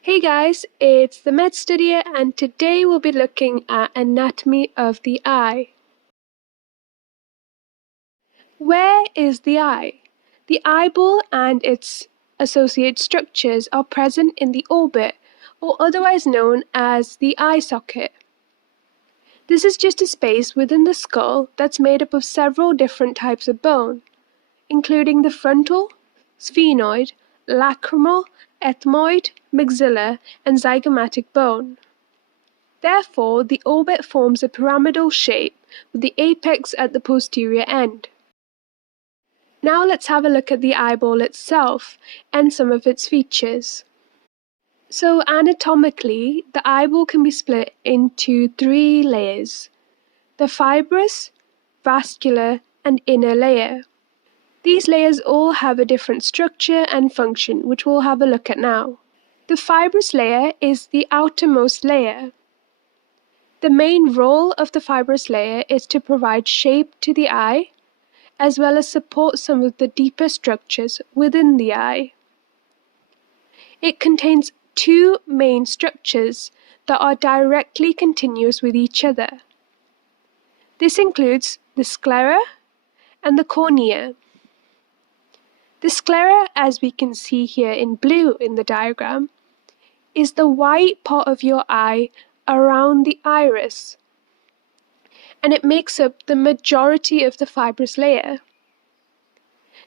Hey guys, it's the MedStudier, and today we'll be looking at anatomy of the eye. Where is the eye? The eyeball and its associated structures are present in the orbit, or otherwise known as the eye socket. This is just a space within the skull that's made up of several different types of bone, including the frontal, sphenoid, lacrimal, ethmoid, maxillar, and zygomatic bone. Therefore, the orbit forms a pyramidal shape with the apex at the posterior end. Now let's have a look at the eyeball itself and some of its features. So anatomically, the eyeball can be split into 3 layers: the fibrous, vascular, and inner layer. These layers all have a different structure and function, which we'll have a look at now. The fibrous layer is the outermost layer. The main role of the fibrous layer is to provide shape to the eye, as well as support some of the deeper structures within the eye. It contains 2 main structures that are directly continuous with each other. This includes the sclera and the cornea. The sclera, as we can see here in blue in the diagram, is the white part of your eye around the iris, and it makes up the majority of the fibrous layer.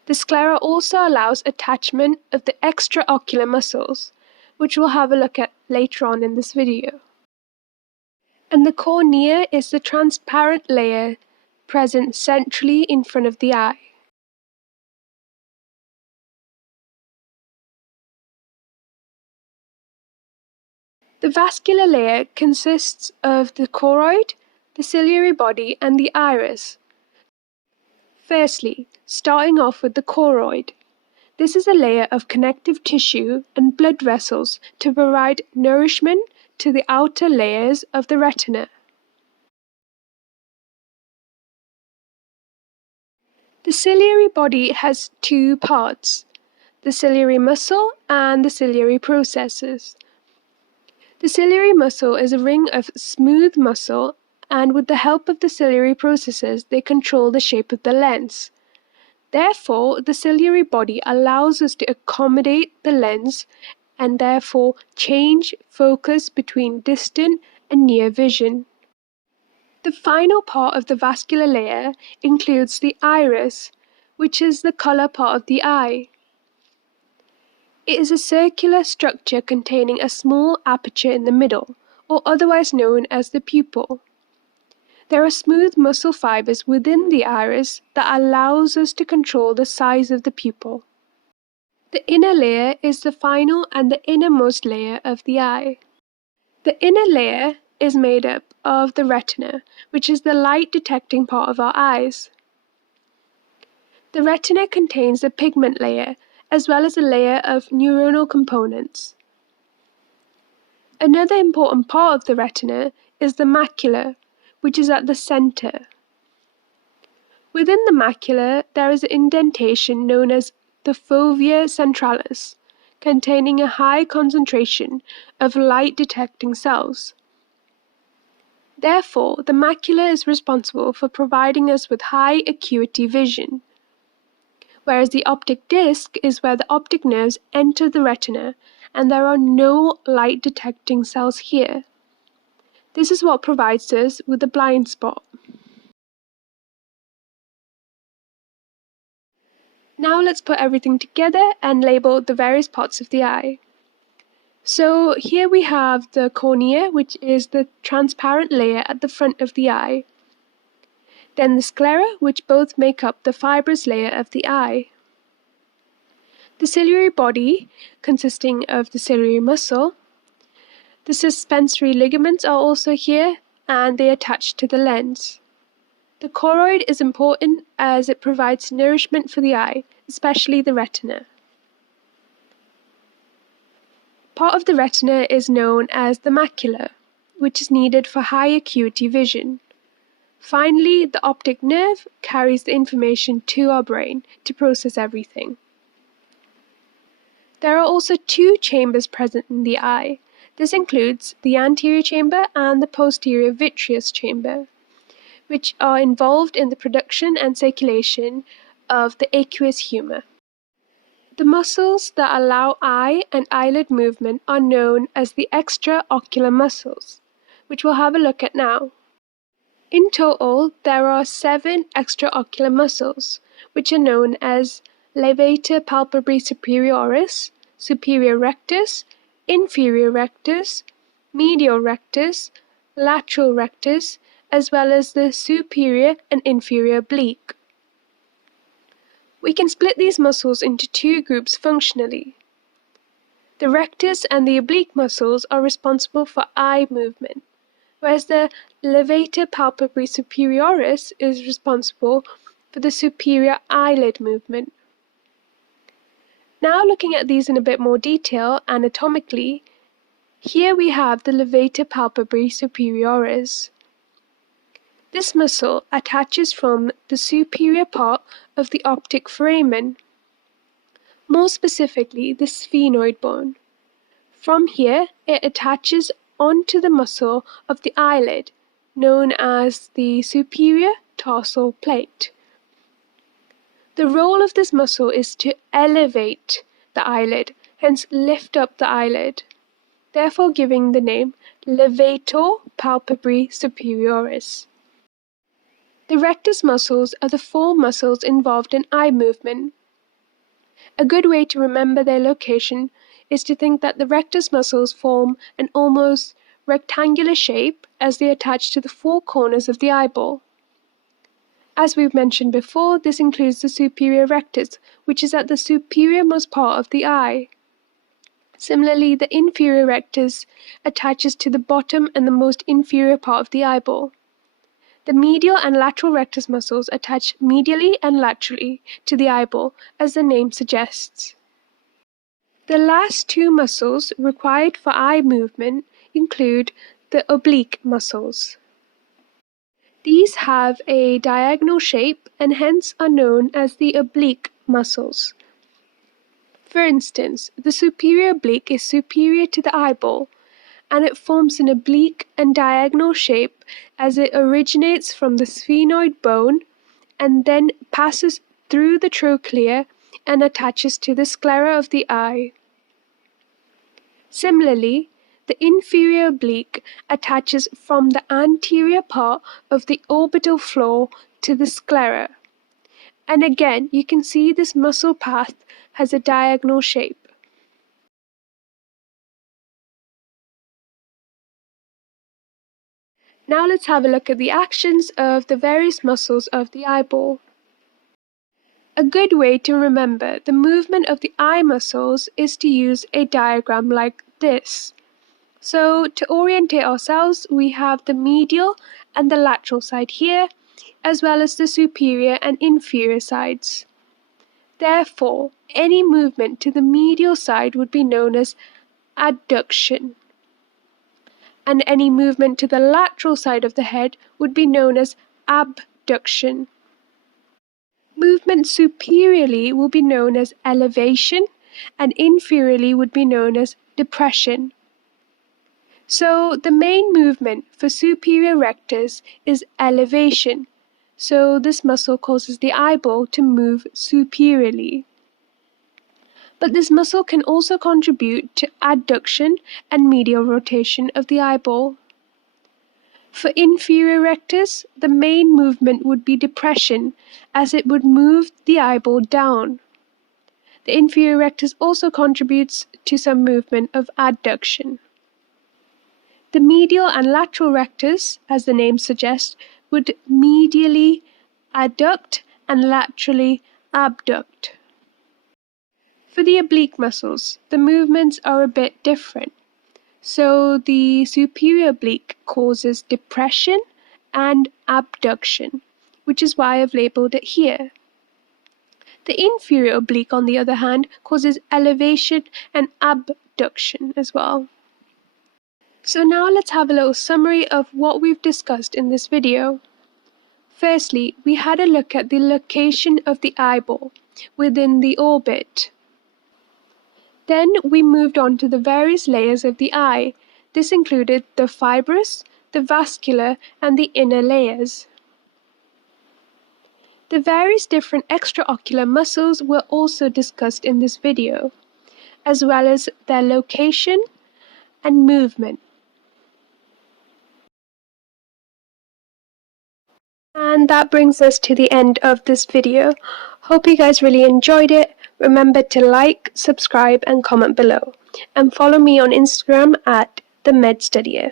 The sclera also allows attachment of the extraocular muscles, which we'll have a look at later on in this video. And the cornea is the transparent layer present centrally in front of the eye. The vascular layer consists of the choroid, the ciliary body, and the iris. Firstly, starting off with the choroid. This is a layer of connective tissue and blood vessels to provide nourishment to the outer layers of the retina. The ciliary body has 2 parts: the ciliary muscle and the ciliary processes. The ciliary muscle is a ring of smooth muscle, and with the help of the ciliary processes, they control the shape of the lens. Therefore, the ciliary body allows us to accommodate the lens and therefore change focus between distant and near vision. The final part of the vascular layer includes the iris, which is the color part of the eye. It is a circular structure containing a small aperture in the middle, or otherwise known as the pupil. There are smooth muscle fibers within the iris that allows us to control the size of the pupil. The inner layer is the final and the innermost layer of the eye. The inner layer is made up of the retina, which is the light-detecting part of our eyes. The retina contains a pigment layer, as well as a layer of neuronal components. Another important part of the retina is the macula, which is at the center. Within the macula, there is an indentation known as the fovea centralis, containing a high concentration of light-detecting cells. Therefore, the macula is responsible for providing us with high acuity vision, whereas the optic disc is where the optic nerves enter the retina, and there are no light-detecting cells here. This is what provides us with a blind spot. Now let's put everything together and label the various parts of the eye. So here we have the cornea, which is the transparent layer at the front of the eye. Then the sclera, which both make up the fibrous layer of the eye. The ciliary body, consisting of the ciliary muscle. The suspensory ligaments are also here, and they attach to the lens. The choroid is important as it provides nourishment for the eye, especially the retina. Part of the retina is known as the macula, which is needed for high acuity vision. Finally, the optic nerve carries the information to our brain to process everything. There are also two chambers present in the eye. This includes the anterior chamber and the posterior vitreous chamber, which are involved in the production and circulation of the aqueous humor. The muscles that allow eye and eyelid movement are known as the extraocular muscles, which we'll have a look at now. In total, there are 7 extraocular muscles, which are known as levator palpebris superioris, superior rectus, inferior rectus, medial rectus, lateral rectus, as well as the superior and inferior oblique. We can split these muscles into 2 groups functionally. The rectus and the oblique muscles are responsible for eye movement, whereas the levator palpebris superioris is responsible for the superior eyelid movement. Now looking at these in a bit more detail anatomically, here we have the levator palpebris superioris. This muscle attaches from the superior part of the optic foramen, more specifically the sphenoid bone. From here, it attaches onto the muscle of the eyelid, known as the superior tarsal plate. The role of this muscle is to elevate the eyelid, hence lift up the eyelid, therefore giving the name levator palpebris superioris. The rectus muscles are the 4 muscles involved in eye movement. A good way to remember their location is to think that the rectus muscles form an almost rectangular shape as they attach to the 4 corners of the eyeball. As we've mentioned before, this includes the superior rectus, which is at the superiormost part of the eye. Similarly, the inferior rectus attaches to the bottom and the most inferior part of the eyeball. The medial and lateral rectus muscles attach medially and laterally to the eyeball, as the name suggests. The last 2 muscles required for eye movement include the oblique muscles. These have a diagonal shape and hence are known as the oblique muscles. For instance, the superior oblique is superior to the eyeball, and it forms an oblique and diagonal shape as it originates from the sphenoid bone and then passes through the trochlea and attaches to the sclera of the eye. Similarly, the inferior oblique attaches from the anterior part of the orbital floor to the sclera. And again, you can see this muscle path has a diagonal shape. Now let's have a look at the actions of the various muscles of the eyeball. A good way to remember the movement of the eye muscles is to use a diagram like this. So to orientate ourselves, we have the medial and the lateral side here, as well as the superior and inferior sides. Therefore, any movement to the medial side would be known as adduction, and any movement to the lateral side of the head would be known as abduction. Movement superiorly will be known as elevation, and inferiorly would be known as depression. So the main movement for superior rectus is elevation, so this muscle causes the eyeball to move superiorly. But this muscle can also contribute to adduction and medial rotation of the eyeball. For inferior rectus, the main movement would be depression, as it would move the eyeball down. The inferior rectus also contributes to some movement of adduction. The medial and lateral rectus, as the name suggests, would medially adduct and laterally abduct. For the oblique muscles, the movements are a bit different. So the superior oblique causes depression and abduction, which is why I've labeled it here. The inferior oblique, on the other hand, causes elevation and abduction as well. So now let's have a little summary of what we've discussed in this video. Firstly, we had a look at the location of the eyeball within the orbit. Then we moved on to the various layers of the eye. This included the fibrous, the vascular, and the inner layers. The various different extraocular muscles were also discussed in this video, as well as their location and movement. And that brings us to the end of this video. Hope you guys really enjoyed it. Remember to like, subscribe, and comment below. And follow me on Instagram at the MedStudier.